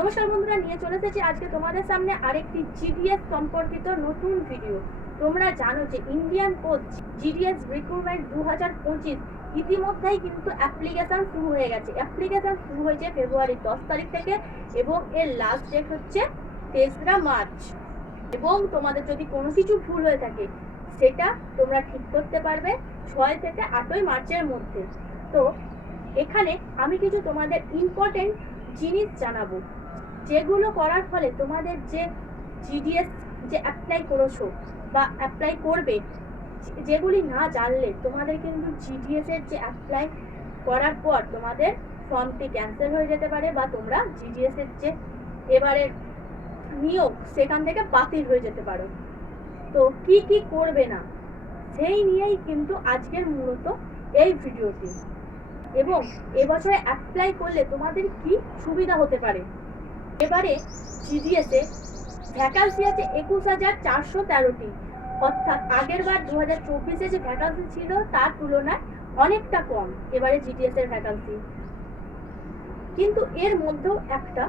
নমস্কার বন্ধুরা, নিয়ে চলে এসেছি আজকে তোমাদের সামনে আরেকটি জিডিএস সম্পর্কিত নতুন ভিডিও তোমরা জানো যে ইন্ডিয়ান পোস্ট জিডিএস রিক্রুটমেন্ট দু হাজার পঁচিশ ইতিমধ্যেই কিন্তু অ্যাপ্লিকেশন শুরু হয়ে গেছে। অ্যাপ্লিকেশন শুরু হয়েছে ফেব্রুয়ারি দশ তারিখ থেকে এবং এর লাস্ট ডেট হচ্ছে তেসরা মার্চ। এবং তোমাদের যদি কোনো কিছু ভুল হয়ে থাকে, সেটা তোমরা ঠিক করতে পারবে ছয় থেকে আটই মার্চের মধ্যে। তো এখানে আমি কিছু তোমাদের ইম্পর্টেন্ট জিনিস জানাব। যেগুলো করার ফলে তোমাদের যে জিডিএস যে অ্যাপ্লাই করেছ বা অ্যাপ্লাই করবে, যেগুলি না জানলে তোমাদের কিন্তু জিডিএস এর যে অ্যাপ্লাই করার পর তোমাদের ফর্মটি ক্যান্সেল হয়ে যেতে পারে বা তোমরা জিডিএস এর যে এবারে নিয়োগ সেখান থেকে বাতিল হয়ে যেতে পারো। তো কি কি করবে না, সেই নিয়েই কিন্তু আজকের মূলত এই ভিডিওটি এবং এবছরে অ্যাপ্লাই করলে তোমাদের কি সুবিধা হতে পারে? এবারে জিডিএসে ভ্যাকান্সি আছে একুশ হাজার চারশো তেরোটি। অর্থাৎ আগের বার দু হাজার চব্বিশে যে ভ্যাকান্সি ছিল, তার তুলনায় অনেকটা কম এবারে জিডিএস এর ভ্যাকান্সি। কিন্তু এর মধ্যেও একটা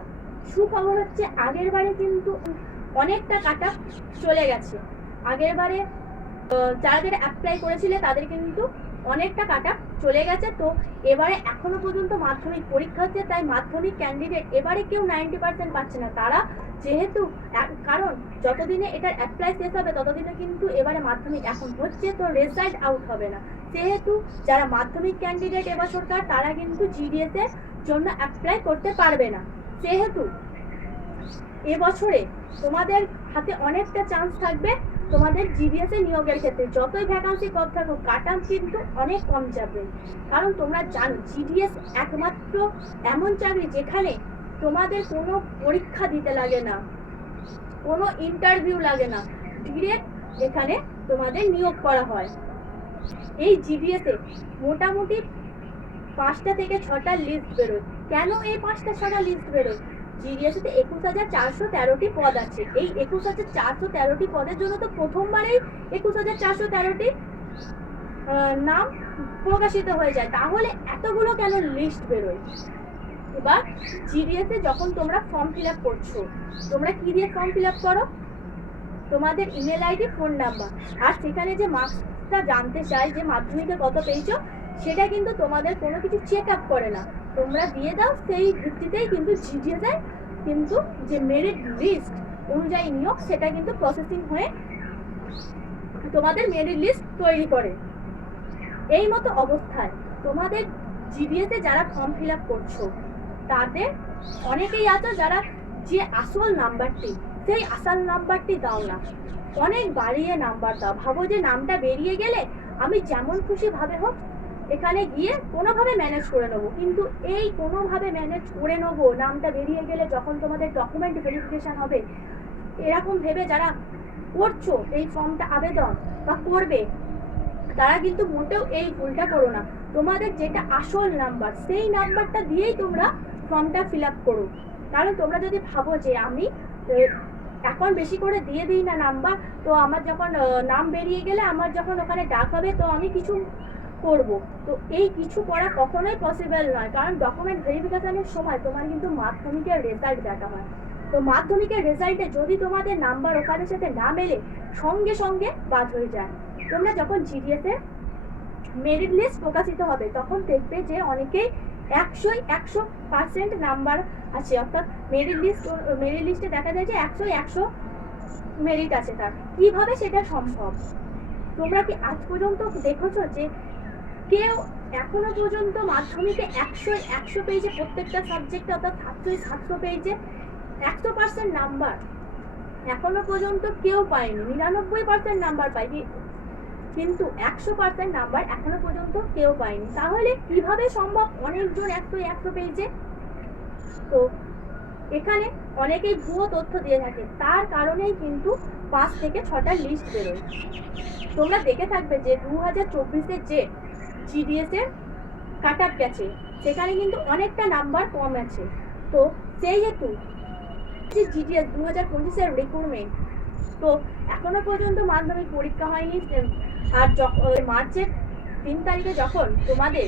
সুখবর হচ্ছে আগের বারে কিন্তু অনেকটা কাটা চলে গেছে। আগের বারে যারা অ্যাপ্লাই করেছিলে, তাদের কিন্তু অনেকটা কাটা চলে গেছে। তো এবারে এখনও পর্যন্ত মাধ্যমিক পরীক্ষা হচ্ছে, তাই মাধ্যমিক ক্যান্ডিডেট এবারে কেউ নাইনটি পার্সেন্ট পাচ্ছে না। তারা যেহেতু কারণ যতদিনে এটার অ্যাপ্লাই শেষ হবে, ততদিনে কিন্তু এবারে মাধ্যমিক এখন হচ্ছে, তো রেজাল্ট আউট হবে না। সেহেতু যারা মাধ্যমিক ক্যান্ডিডেট এবার সরকার, তারা কিন্তু জিডিএস এর জন্য অ্যাপ্লাই করতে পারবে না। সেহেতু এবছরে তোমাদের হাতে অনেকটা চান্স থাকবে তোমাদের জিডিএস এ নিয়োগের ক্ষেত্রে যতই ভ্যাকান্সি কম থাকুক, কাটান কিন্তু অনেক কম যাবে কারণ তোমরা জানো জিডিএস একমাত্র এমন চাকরি যেখানে তোমাদের কোনো পরীক্ষা দিতে লাগে না, কোনো ইন্টারভিউ লাগে না ডিরেক্ট এখানে তোমাদের নিয়োগ করা হয়। এই জিডিএস এ মোটামুটি পাঁচটা থেকে ছটা লিস্ট বেরোয়। কেন এই পাঁচটা ছটা লিস্ট বেরোয়? জিডিএস তে একুশ হাজার চারশো তেরোটি পদ আছে। এই একুশ হাজার চারশো তেরোটি পদের জন্য তো প্রথমবারেই একুশ হাজার চারশো তেরোটি নাম প্রকাশিত হয়ে যায়। তাহলে এতগুলো কেন লিস্ট বেরোয়? এবার জিডিএস যখন তোমরা ফর্ম ফিল আপ করছ, তোমরা কি দিয়ে ফর্ম ফিল আপ করো? তোমাদের ইমেল আইডি ফোন নাম্বার আর সেখানে যে মার্কসটা জানতে চাই, যে মাধ্যমিকে কত পেয়েছ, সেটা কিন্তু তোমাদের কোনো কিছু চেক আপ করে না। তোমরা দিয়ে দাও, সেই ভিত্তিতেই কিন্তু জিডিএস এর কিন্তু যে মেরিট লিস্ট অনুযায়ী নিয়োগ, সেটা কিন্তু প্রসেসিং হয়ে তোমাদের মেরিট লিস্ট তৈরি করে। এই মতো অবস্থায় তোমাদের জিডিএস এ যারা ফর্ম ফিল আপ করছ, তাদের অনেকেই আছো যারা যে আসল নাম্বারটি, সেই আসল নাম্বারটি দাও না। অনেক বাড়িয়ে নাম্বার দাও। ভাবো যে নামটা বেরিয়ে গেলে আমি যেমন খুশি ভাবে হোক এখানে গিয়ে কোনোভাবে ম্যানেজ করে নেব। কিন্তু এই কোনোভাবে ম্যানেজ করে নেব, নামটা বেরিয়ে গেলে যখন তোমাদের ডকুমেন্ট ভেরিফিকেশন হবে, এরকম ভেবে যারা করছ এই ফর্মটা আবেদন বা করবে, তারা কিন্তু মোটেও এই ভুলটা করো না। তোমাদের যেটা আসল নাম্বার সেই নাম্বারটা দিয়েই তোমরা ফর্মটা ফিল আপ করো। কারণ তোমরা যদি ভাবো যে আমি এখন বেশি করে দিয়ে দিই না নাম্বার তো আমার যখন নাম বেরিয়ে গেলে আমার যখন ওখানে ডাক হবে, তো আমি কিছু করব। তো এই কিছু করা কখনোই পসিবল নয়। কারণ ডকুমেন্ট ভেরিফিকেশনের সময় তোমার কিন্তু মাধ্যমিকের রেজাল্ট দেখা হয়। তো মাধ্যমিকের রেজাল্টে যদি তোমাদের নাম্বার ওখানের সাথে না মেলে, সঙ্গে সঙ্গে বাদ হয়ে যায়। তোমরা যখন জিডিএস মেরিট লিস্ট প্রকাশিত হবে, তখন দেখবে যে অনেকেই একশোই একশো পার্সেন্ট নাম্বার আছে। অর্থাৎ মেরিট লিস্ট মেরিট লিস্টে দেখা যায় যে একশো একশো মেরিট আছে তার। কীভাবে সেটা সম্ভব? তোমরা কি আজ পর্যন্ত দেখেছ যে কেউ এখনও পর্যন্ত মাধ্যমিকে একশো একশো পেয়েছে প্রত্যেকটা সাবজেক্টে অর্থাৎ সাতশোই সাতশো পেয়েছে একশো পার্সেন্ট নাম্বার এখনও পর্যন্ত কেউ পায়নি। নিরানব্বই পার্সেন্ট নাম্বার পায়নি। কিন্তু একশো পার্সেন্ট নাম্বার এখনও পর্যন্ত কেউ পায়নি। তাহলে কীভাবে সম্ভব অনেকজন একশো একশো পেয়েছে তো এখানে অনেকেই ভুয়ো তথ্য দিয়ে থাকে। তার কারণেই কিন্তু পাঁচ থেকে ছটা লিস্ট বেরোয়। তোমরা দেখে থাকবে যে দু হাজার চব্বিশে যে জিডিএস এর কাট আপ গেছে। সেখানে কিন্তু অনেকটা নাম্বার কম আছে। তো সেই হেতু যে জিডিএস দু হাজার পঁচিশের রিক্রুটমেন্ট তো এখনও পর্যন্ত মাধ্যমিক পরীক্ষা হয়নি। আর যখন মার্চের তিন তারিখে যখন তোমাদের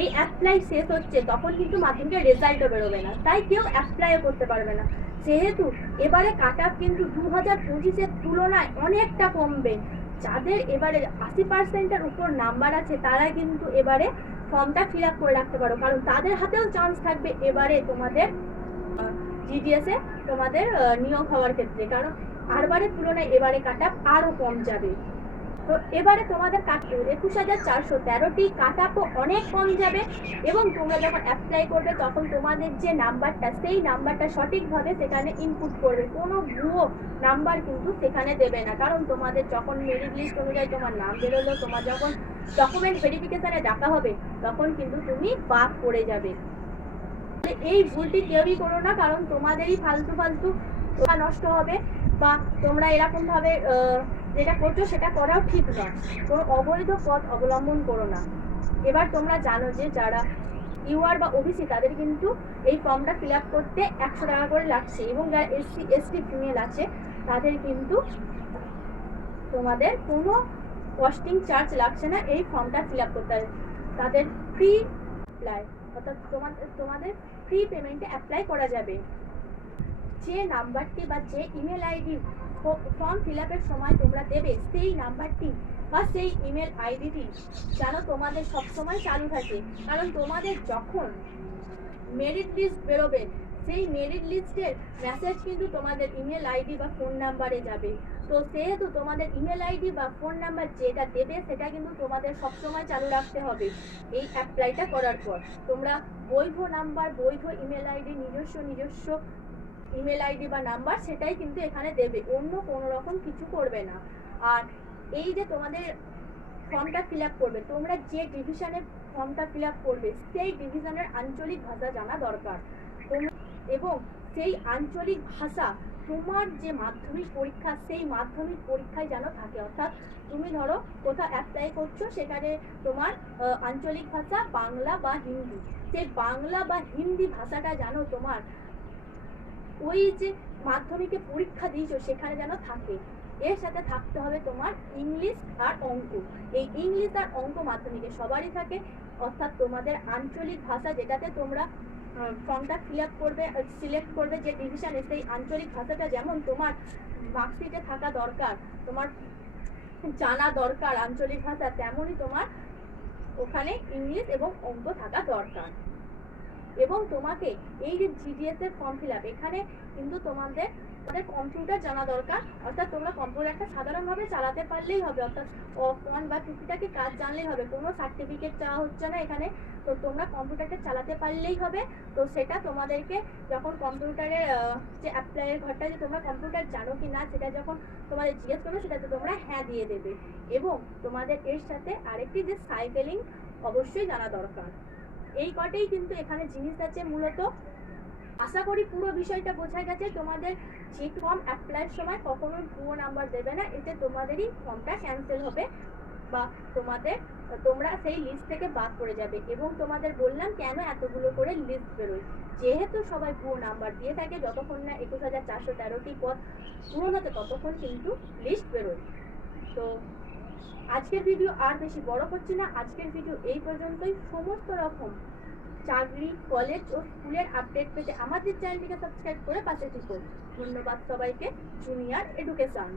এই অ্যাপ্লাই শেষ হচ্ছে, তখন কিন্তু মাধ্যমিকের রেজাল্টও বেরোবে না। তাই কেউ অ্যাপ্লাইও করতে পারবে না। যেহেতু এবারে কাট আপ কিন্তু দু হাজার পঁচিশের তুলনায় অনেকটা কমবে। যাদের এবারে আশি পার্সেন্টের উপর নাম্বার আছে তারা কিন্তু এবারে ফর্মটা ফিল আপ করে রাখতে পারো। কারণ তাদের হাতেও চান্স থাকবে এবারে তোমাদের জিডিএসে তোমাদের নিয়োগ হওয়ার ক্ষেত্রে। কারণ আরবারের তুলনায় এবারে কাটা আরও কম যাবে। তো এবারে তোমাদের একুশ হাজার চারশো তেরোটি কাট আপও অনেক কম যাবে এবং তোমরা যখন অ্যাপ্লাই করবে তখন তোমাদের যে নাম্বারটা, সেই নাম্বারটা সঠিকভাবে সেখানে ইনপুট করবে। কোনো ভুয়ো নাম্বার কিন্তু সেখানে দেবে না। কারণ তোমাদের যখন মেরিট লিস্ট অনুযায়ী তোমার নাম বেরোলো, তোমার যখন ডকুমেন্ট ভেরিফিকেশানে ডাকা হবে, তখন কিন্তু তুমি বাদ পড়ে যাবে। এই ভুলটি কেউই করো না, কারণ তোমাদেরই ফালতু ফালতু নষ্ট হবে বা তোমরা এরকমভাবে যেটা করছ সেটা করাও ঠিক নয়। কোনো অবৈধ পথ অবলম্বন করো না। এবার তোমরা জানো যে যারা ইউআর বা ওবিসি, তাদের কিন্তু এই ফর্মটা ফিল আপ করতে একশো টাকা করে লাগছে এবং যারা এসসি, এসটি ফিমেল আছে, তাদের কিন্তু তোমাদের কোনো কস্টিং চার্জ লাগছে না। এই ফর্মটা ফিল আপ করতে হবে। তাদের ফ্রি অ্যাপ্লাই অর্থাৎ তোমাদের তোমাদের ফ্রি পেমেন্টে অ্যাপ্লাই করা যাবে। যে নাম্বারটি বা যে ইমেল আইডি ফর্ম ফিল আপের সময় তোমরা দেবে সেই নাম্বারটি বা সেই ইমেল আইডিটি যেন তোমাদের সবসময় চালু থাকে। কারণ তোমাদের যখন মেরিট লিস্ট বেরোবে, সেই মেরিট লিস্টের মেসেজ কিন্তু তোমাদের ইমেল আইডি বা ফোন নাম্বারে যাবে। তো সেহেতু তোমাদের ইমেল আইডি বা ফোন নাম্বার যেটা দেবে, সেটা কিন্তু তোমাদের সবসময় চালু রাখতে হবে এই অ্যাপ্লাইটা করার পর। তোমরা বৈধ নাম্বার বৈধ ইমেল আইডি নিজস্ব নিজস্ব ইমেল আইডি বা নাম্বার সেটাই কিন্তু এখানে দেবে। অন্য কোনো রকম কিছু করবে না। আর এই যে তোমাদের ফর্মটা ফিল আপ করবে, তোমরা যে ডিভিশনে ফর্মটা ফিল আপ করবে, সেই ডিভিশনের আঞ্চলিক ভাষা জানা দরকার। এবং সেই আঞ্চলিক ভাষা, তোমার যে মাধ্যমিক পরীক্ষা, সেই মাধ্যমিক পরীক্ষায় যেন থাকে। অর্থাৎ তুমি ধরো কোথাও অ্যাপ্লাই করছ, সেখানে তোমার আঞ্চলিক ভাষা বাংলা বা হিন্দি। সেই বাংলা বা হিন্দি ভাষাটা যেন তোমার ওই যে মাধ্যমিকে পরীক্ষা দিয়েছ, সেখানে যেন থাকে। এর সাথে থাকতে হবে তোমার ইংলিশ আর অঙ্ক। এই ইংলিশ আর অঙ্ক মাধ্যমিকে সবারই থাকে, অর্থাৎ তোমাদের আঞ্চলিক ভাষা যেটাতে তোমরা ফর্মটা ফিল আপ করবে সিলেক্ট করবে, যে ডিভিশনে সেই আঞ্চলিক ভাষাটা যেমন তোমার মার্কশিটে থাকা দরকার, তোমার জানা দরকার আঞ্চলিক ভাষা, তেমনই তোমার ওখানে ইংলিশ এবং অঙ্ক থাকা দরকার। এবং তোমাকে এই যে জিডিএস এর ফর্ম ফিল আপ এখানে কিন্তু তোমাদের তোমাদের কম্পিউটার জানা দরকার। অর্থাৎ তোমরা কম্পিউটারটা সাধারণভাবে চালাতে পারলেই হবে। অর্থাৎ অন বা টুকিটাকি কাজ জানলেই হবে। কোনো সার্টিফিকেট চাওয়া হচ্ছে না এখানে। তো তোমরা কম্পিউটারটা চালাতে পারলেই হবে। তো সেটা তোমাদেরকে যখন কম্পিউটারের যে অ্যাপ্লাইয়ের ঘরটা যে তোমরা কম্পিউটার জানো কি না, সেটা যখন তোমাদের জিজ্ঞেস করবে সেটাতে তোমরা হ্যাঁ দিয়ে দেবে। এবং তোমাদের এর সাথে আরেকটি যে সাইকেলিং অবশ্যই জানা দরকার। এই কটেই কিন্তু এখানে জিনিস আছে মূলত। আশা করি পুরো বিষয়টা বোঝা গেছে। তোমাদের যে ফর্ম অ্যাপ্লাইয়ের সময় কখনো ভুয়ো নাম্বার দেবে না। এতে তোমাদেরই ফর্মটা ক্যান্সেল হবে বা তোমাদের, তোমরা সেই লিস্ট থেকে বাদ পড়ে যাবে। এবং তোমাদের বললাম কেন এতগুলো করে লিস্ট বেরোয়। যেহেতু সবাই ভুয়ো নাম্বার দিয়ে থাকে, যতক্ষণ না একুশ হাজার চারশো তেরোটি পদ পূরণ হতে ততক্ষণ কিন্তু লিস্ট বেরোয়। তো আজকের ভিডিও আর বেশি বড় করছি না। আজকের ভিডিও এই পর্যন্তই। সমস্ত রকম চাকরি কলেজ ও স্কুলের আপডেট পেতে আমাদের চ্যানেলটিকে সাবস্ক্রাইব করে পাশে থেকো। ধন্যবাদ সবাইকে। Junior education